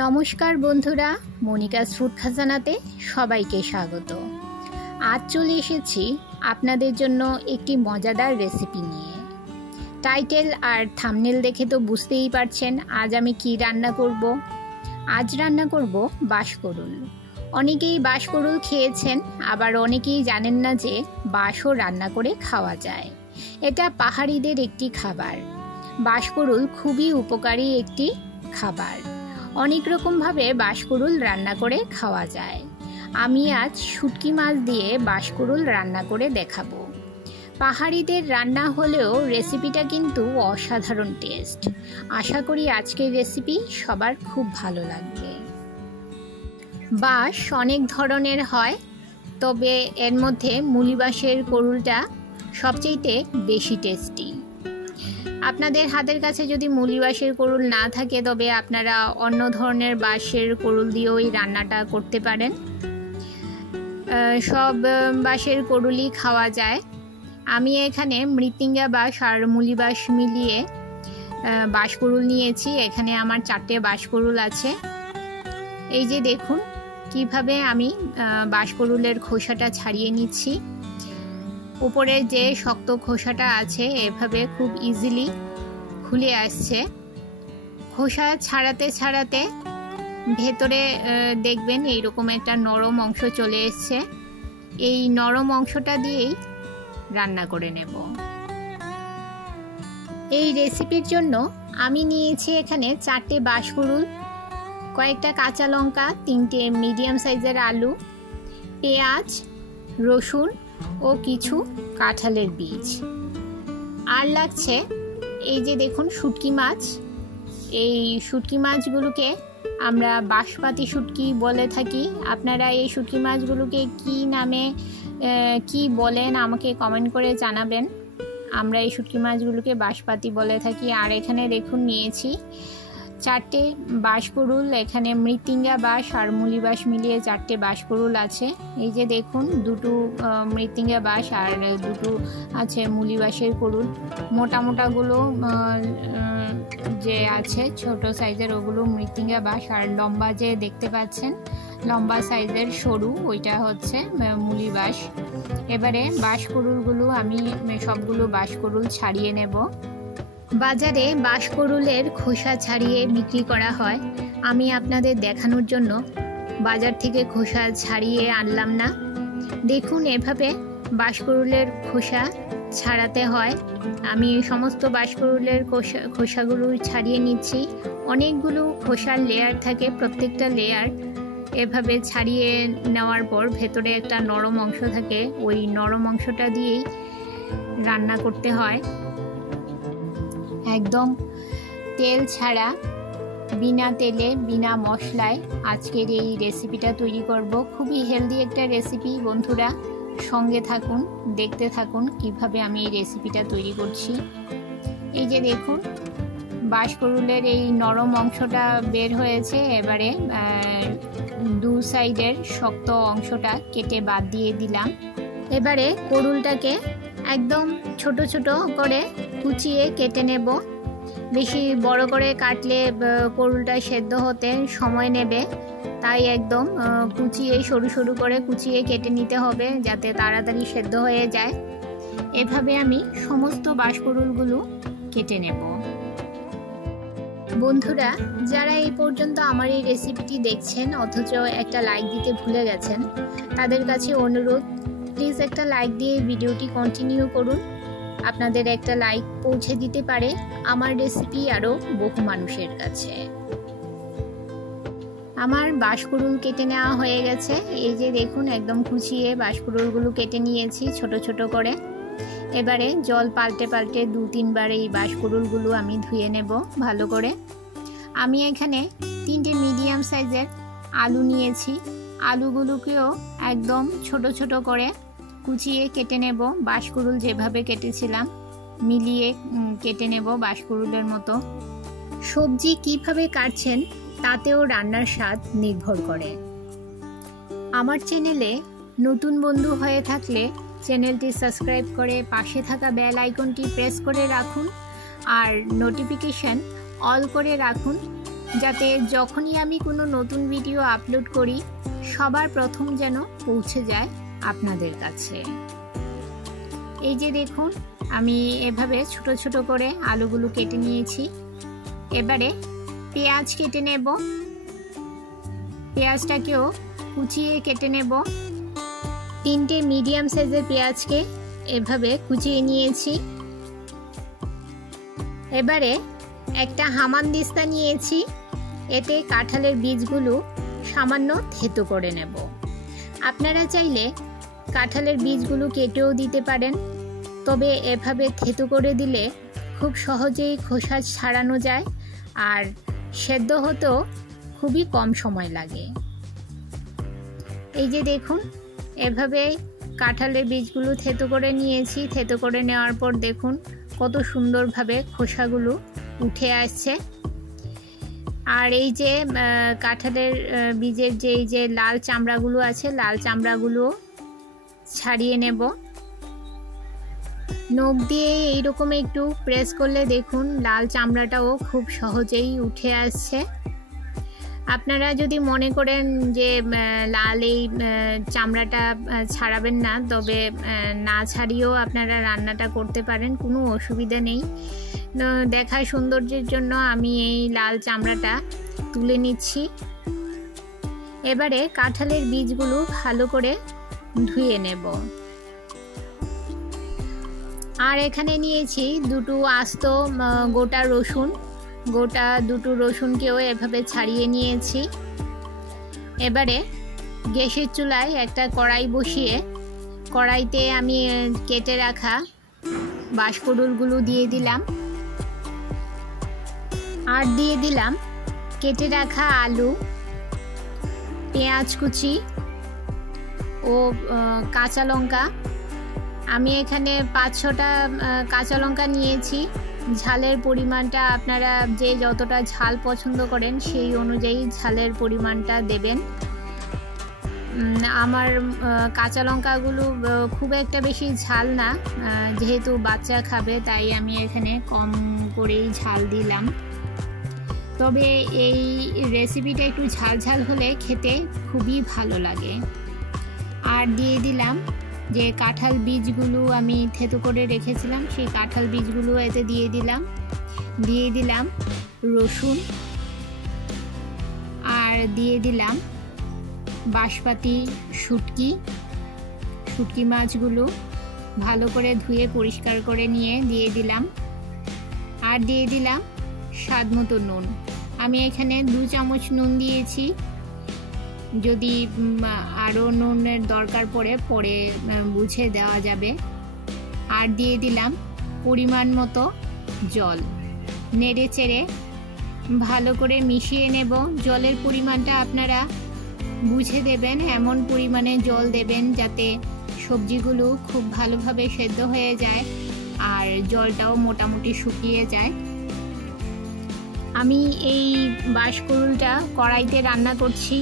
নমস্কার বন্ধুরা, Monica's food খাজানাতে সবাইকে স্বাগত। আজ চলে এসেছি আপনাদের জন্য একটি মজাদার রেসিপি নিয়ে। টাইটেল আর থাম্বনেল দেখে তো বুঝতেই পারছেন আজ আমি কি রান্না করব। আজ রান্না করব বাঁশকরুল। অনেকেই বাঁশকরুল খেয়েছেন, আবার অনেকেই জানেন না যে বাঁশও রান্না করে খাওয়া যায়। এটা পাহাড়িদের একটি খাবার। বাঁশকরুল খুবই উপকারী একটি খাবার। অনেক রকমভাবে বাঁশকরুল রান্না করে খাওয়া যায়। আমি আজ শুটকি মাছ দিয়ে বাঁশকরুল রান্না করে দেখাবো। পাহাড়িদের রান্না হলেও রেসিপিটা কিন্তু অসাধারণ টেস্ট। আশা করি আজকের রেসিপি সবার খুব ভালো লাগবে। বাঁশ অনেক ধরনের হয়, তবে এর মধ্যে মুলি বাঁশের করুলটা সবচেয়ে বেশি টেস্টি। আপনাদের হাতের কাছে যদি মুলি বাঁশের করুল না থাকে তবে আপনারা অন্য ধরনের বাঁশের করুল দিয়েও এই রান্নাটা করতে পারেন। সব বাঁশের করুলই খাওয়া যায়। আমি এখানে মৃত্তিঙ্গা বাঁশ আর মুলি বাঁশ মিলিয়ে বাঁশকরুল নিয়েছি। এখানে আমার 4টে বাঁশকরুল আছে। এই যে দেখুন কিভাবে আমি বাঁশকরুলের খোসাটা ছাড়িয়ে নিচ্ছি। উপরে যে শক্ত খোসাটা আছে এভাবে খুব ইজিলি খুলে আসছে। খোসা ছাড়াতে ছাড়াতে ভেতরে দেখবেন এইরকম একটা নরম অংশ চলে এসছে। এই নরম অংশটা দিয়েই রান্না করে নেব। এই রেসিপির জন্য আমি নিয়েছি এখানে 4টে বাঁশকরুল, কয়েকটা কাঁচা লঙ্কা, 3টে মিডিয়াম সাইজের আলু, পেঁয়াজ, রসুন ও কিছু কাঁঠালের বীজ। আর লাগছে এই যে দেখুন শুটকি মাছ। এই শুটকি মাছগুলোকে আমরা বাঁশপাতি শুটকি বলে থাকি। আপনারা এই শুটকি মাছগুলোকে কি নামে কি বলেন আমাকে কমেন্ট করে জানাবেন। আমরা এই শুটকি মাছগুলোকে বাঁশপাতি বলে থাকি। আর এখানে দেখুন নিয়েছি 4টে বাঁশকরুল। এখানে মৃত্তিঙ্গা বাঁশ আর মুলি বাঁশ মিলিয়ে 4টে বাঁশকরুল আছে। এই যে দেখুন দুটো মৃত্তিঙ্গা বাঁশ আর দুটো আছে মুলি বাঁশের করুল। মোটা মোটাগুলো যে আছে ছোট সাইজের ওগুলো মৃত্তিঙ্গা বাঁশ, আর লম্বা যে দেখতে পাচ্ছেন লম্বা সাইজের সরু ওইটা হচ্ছে মুলি বাঁশ। এবারে বাঁশকরুলগুলো আমি সবগুলো বাঁশকরুল ছাড়িয়ে নেব। বাজারে বাঁশকরুলের খোসা ছাড়িয়ে বিক্রি করা হয়। আমি আপনাদের দেখানোর জন্য বাজার থেকে খোসা ছাড়িয়ে আনলাম না। দেখুন এভাবে বাঁশকরুলের খোসা ছাড়াতে হয়। আমি সমস্ত বাঁশকরুলের খোসাগুলো ছাড়িয়ে নিচ্ছি। অনেকগুলো খোসার লেয়ার থাকে, প্রত্যেকটা লেয়ার এভাবে ছাড়িয়ে নেওয়ার পর ভেতরে একটা নরম অংশ থাকে। ওই নরম অংশটা দিয়েই রান্না করতে হয়। একদম তেল ছাড়া, বিনা তেলে বিনা মশলায় আজকের এই রেসিপিটা তৈরি করব। খুবই হেলদি একটা রেসিপি। বন্ধুরা সঙ্গে থাকুন, দেখতে থাকুন কিভাবে আমি এই রেসিপিটা তৈরি করছি। এই যে দেখুন বাঁশকরুলের এই নরম অংশটা বের হয়েছে। এবারে দু সাইডের শক্ত অংশটা কেটে বাদ দিয়ে দিলাম। এবারে করুলটাকে একদম ছোট ছোট করে কুচিয়ে কেটে নেব। বেশি বড় করে কাটলে করুলটা সেদ্ধ হতে সময় নেবে, তাই একদম কুচিয়ে সরু সরু করে কুচিয়ে কেটে নিতে হবে যাতে তাড়াতাড়ি সেদ্ধ হয়ে যায়। এভাবে আমি সমস্ত বাঁশকরুলগুলো কেটে নেব। বন্ধুরা যারা এই পর্যন্ত আমার এই রেসিপিটি দেখছেন অথচ একটা লাইক দিতে ভুলে গেছেন, তাদের কাছে অনুরোধ, প্লিজ একটা লাইক দিয়ে ভিডিওটি কন্টিনিউ করুন। আপনাদের একটা লাইক পৌঁছে দিতে পারে আমার রেসিপি আরও বহু মানুষের কাছে। আমার বাঁশকরুল কেটে নেওয়া হয়ে গেছে। এই যে দেখুন একদম কুচিয়ে বাঁশকরুলগুলো কেটে নিয়েছি ছোট ছোট করে। এবারে জল পাল্টে পাল্টে 2-3 বার এই বাঁশকরুলগুলো আমি ধুয়ে নেব ভালো করে। আমি এখানে 3টে মিডিয়াম সাইজের আলু নিয়েছি। আলুগুলোকেও একদম ছোট ছোট করে কুচিয়ে কেটে নেব। বাঁশকরুল যেভাবে কেটেছিলাম মিলিয়ে কেটে নেব বাঁশকরুলের মতো। সবজি কিভাবে কাটছেন তাতেও রান্নার স্বাদ নির্ভর করে। আমার চ্যানেলে নতুন বন্ধু হয়ে থাকলে চ্যানেলটি সাবস্ক্রাইব করে পাশে থাকা বেল আইকনটি প্রেস করে রাখুন আর নোটিফিকেশন অল করে রাখুন, যাতে যখনই আমি কোনো নতুন ভিডিও আপলোড করি সবার প্রথম যেন পৌঁছে যায় আপনাদের কাছে। এই যে দেখুন, আমি এভাবে ছোট ছোট করে আলুগুলো কেটে নিয়েছি। এবারে পেঁয়াজ কেটে নেব, পেঁয়াজটাকেও কুচিয়ে কেটে নেব। 3টে মিডিয়াম সাইজের পেঁয়াজকে এভাবে কুচিয়ে নিয়েছি। এবারে একটা হামানদিস্তা নিয়েছি, এতে কাঁঠালের বীজগুলো সামান্য থেতো করে নেব। আপনারা চাইলে কাঁঠালের বীজগুলো কেটেও দিতে পারেন, তবে এভাবে থেতো করে দিলে খুব সহজেই খোসা ছাড়ানো যায় আর সেদ্ধ হতেও খুবই কম সময় লাগে। এই যে দেখুন, এভাবে কাঁঠালের বীজগুলো থেতো করে নিয়েছি। থেতো করে নেওয়ার পর দেখুন কত সুন্দরভাবে খোসাগুলো উঠে আসছে। আর এই যে কাঁঠালের বীজের যে লাল চামড়াগুলো আছে, লাল চামড়াগুলো ছাড়িয়ে নেব। নখ দিয়ে এইরকম একটু প্রেস করলে দেখুন লাল চামড়াটাও খুব সহজেই উঠে আসছে। আপনারা যদি মনে করেন যে লাল এই চামড়াটা ছাড়াবেন না, তবে না ছাড়িয়েও আপনারা রান্নাটা করতে পারেন, কোনো অসুবিধা নেই। দেখার সৌন্দর্যের জন্য আমি এই লাল চামড়াটা তুলে নিচ্ছি। এবারে কাঁঠালের বীজগুলো ভালো করে ধুয়ে নেব। আর এখানে নিয়েছি 2টো আস্ত গোটা রসুন, গোটা 2টো রসুনকেও এভাবে ছাড়িয়ে নিয়েছি। এবারে গ্যাসের চুলায় একটা কড়াই বসিয়ে কড়াইতে আমি কেটে রাখা বাঁশকুড়ুলগুলো দিয়ে দিলাম, আর দিয়ে দিলাম কেটে রাখা আলু, পেঁয়াজ কুচি ও কাঁচা লঙ্কা। আমি এখানে 5-6টা কাঁচা লঙ্কা নিয়েছি। ঝালের পরিমাণটা আপনারা যে যতটা ঝাল পছন্দ করেন সেই অনুযায়ী ঝালের পরিমাণটা দেবেন। আমার কাঁচা লঙ্কাগুলো খুব একটা বেশি ঝাল না, যেহেতু বাচ্চা খাবে তাই আমি এখানে কম করেই ঝাল দিলাম। তবে এই রেসিপিটা একটু ঝাল ঝাল হলে খেতে খুবই ভালো লাগে। আর দিয়ে দিলাম যে কাঁঠাল বীজগুলো আমি থেতো করে রেখেছিলাম, সেই কাঁঠাল বীজগুলো এতে দিয়ে দিলাম রসুন, আর দিয়ে দিলাম বাঁশপাতি শুটকি মাছগুলো ভালো করে ধুয়ে পরিষ্কার করে নিয়ে দিয়ে দিলাম। আর দিয়ে দিলাম স্বাদ মতো নুন। আমি এখানে 2 চামচ নুন দিয়েছি, যদি আরও নুনের দরকার পড়ে বুঝে দেওয়া যাবে। আর দিয়ে দিলাম পরিমাণ মতো জল। নেড়ে চেড়ে ভালো করে মিশিয়ে নেব। জলের পরিমাণটা আপনারা বুঝে দেবেন, এমন পরিমাণে জল দেবেন যাতে সবজিগুলো খুব ভালোভাবে সেদ্ধ হয়ে যায় আর জলটাও মোটামুটি শুকিয়ে যায়। আমি এই বাঁশকুড়ুলটা কড়াইতে রান্না করছি।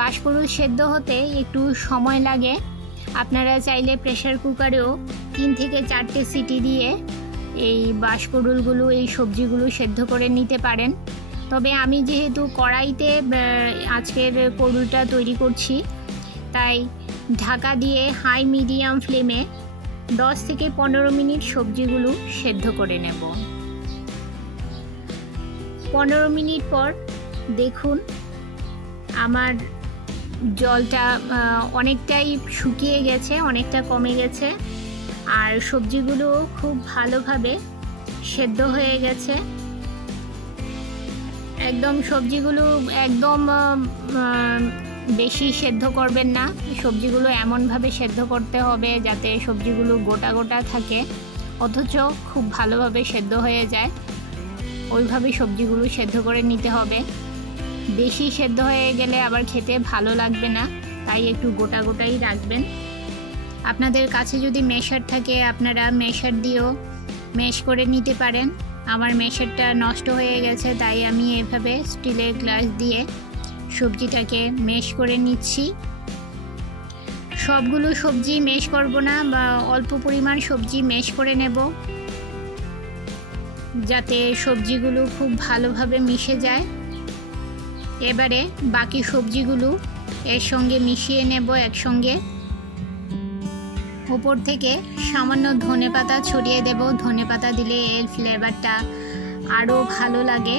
বাঁশকুড়ুল সেদ্ধ হতে একটু সময় লাগে। আপনারা চাইলে প্রেসার কুকারেও 3 থেকে 4টে সিটি দিয়ে এই বাঁশকুড়ুলগুলো, এই সবজিগুলো সেদ্ধ করে নিতে পারেন। তবে আমি যেহেতু কড়াইতে আজকের কুড়ুলটা তৈরি করছি, তাই ঢাকা দিয়ে হাই মিডিয়াম ফ্লেমে 10 থেকে 15 মিনিট সবজিগুলো সেদ্ধ করে নেব। 15 মিনিট পর দেখুন আমার জলটা অনেকটাই শুকিয়ে গেছে, অনেকটা কমে গেছে, আর সবজিগুলো খুব ভালোভাবে সেদ্ধ হয়ে গেছে। একদম সবজিগুলো একদম বেশি সেদ্ধ করবেন না, সবজিগুলো এমনভাবে সেদ্ধ করতে হবে যাতে সবজিগুলো গোটা গোটা থাকে অথচ খুব ভালোভাবে সেদ্ধ হয়ে যায়। ওইভাবে সবজিগুলো সেদ্ধ করে নিতে হবে। বেশি সেদ্ধ হয়ে গেলে আবার খেতে ভালো লাগবে না, তাই একটু গোটা গোটাই রাখবেন। আপনাদের কাছে যদি মেশার থাকে আপনারা মেশার দিয়েও মেশ করে নিতে পারেন। আমার মেশারটা নষ্ট হয়ে গেছে, তাই আমি এভাবে স্টিলের গ্লাস দিয়ে সবজিটাকে মেশ করে নিচ্ছি। সবগুলো সবজি মেশ করব না, বা অল্প পরিমাণ সবজি মেশ করে নেব যাতে সবজিগুলো খুব ভালোভাবে মিশে যায়। এবারে বাকি সবজিগুলো এর সঙ্গে মিশিয়ে নেব একসঙ্গে। উপর থেকে সামান্য ধনেপাতা ছড়িয়ে দেব। ধনেপাতা দিলে এর ফ্লেভারটা আরও ভালো লাগে,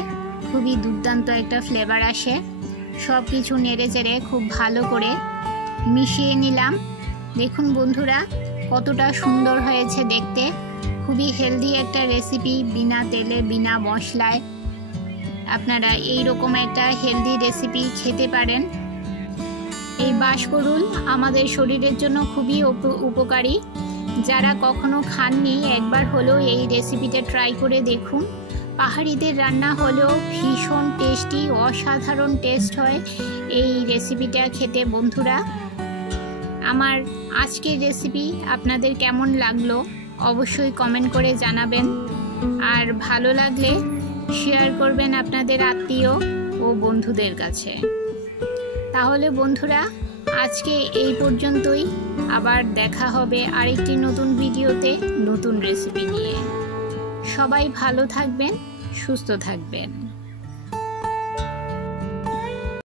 খুবই দুর্দান্ত একটা ফ্লেভার আসে। সব কিছু নেড়ে চেড়ে খুব ভালো করে মিশিয়ে নিলাম। দেখুন বন্ধুরা কতটা সুন্দর হয়েছে দেখতে। খুবই হেলদি একটা রেসিপি, বিনা তেলে বিনা মশলায় আপনারা এই রকম একটা হেলদি রেসিপি খেতে পারেন। এই বাঁশকুড়ুল আমাদের শরীরের জন্য খুবই উপকারী। যারা কখনো খাননি একবার হলেও এই রেসিপিটা ট্রাই করে দেখুন। পাহাড়িদের রান্না হলেও ভীষণ টেস্টি, অসাধারণ টেস্ট হয় এই রেসিপিটা খেতে। বন্ধুরা আমার আজকের রেসিপি আপনাদের কেমন লাগলো অবশ্যই কমেন্ট করে জানাবেন, আর ভালো লাগলে শেয়ার করবেন আপনাদের আত্মীয় ও বন্ধুদের কাছে। তাহলে বন্ধুরা আজকে এই পর্যন্তই, আবার দেখা হবে আরেকটি নতুন ভিডিওতে নতুন রেসিপি নিয়ে। সবাই ভালো থাকবেন, সুস্থ থাকবেন।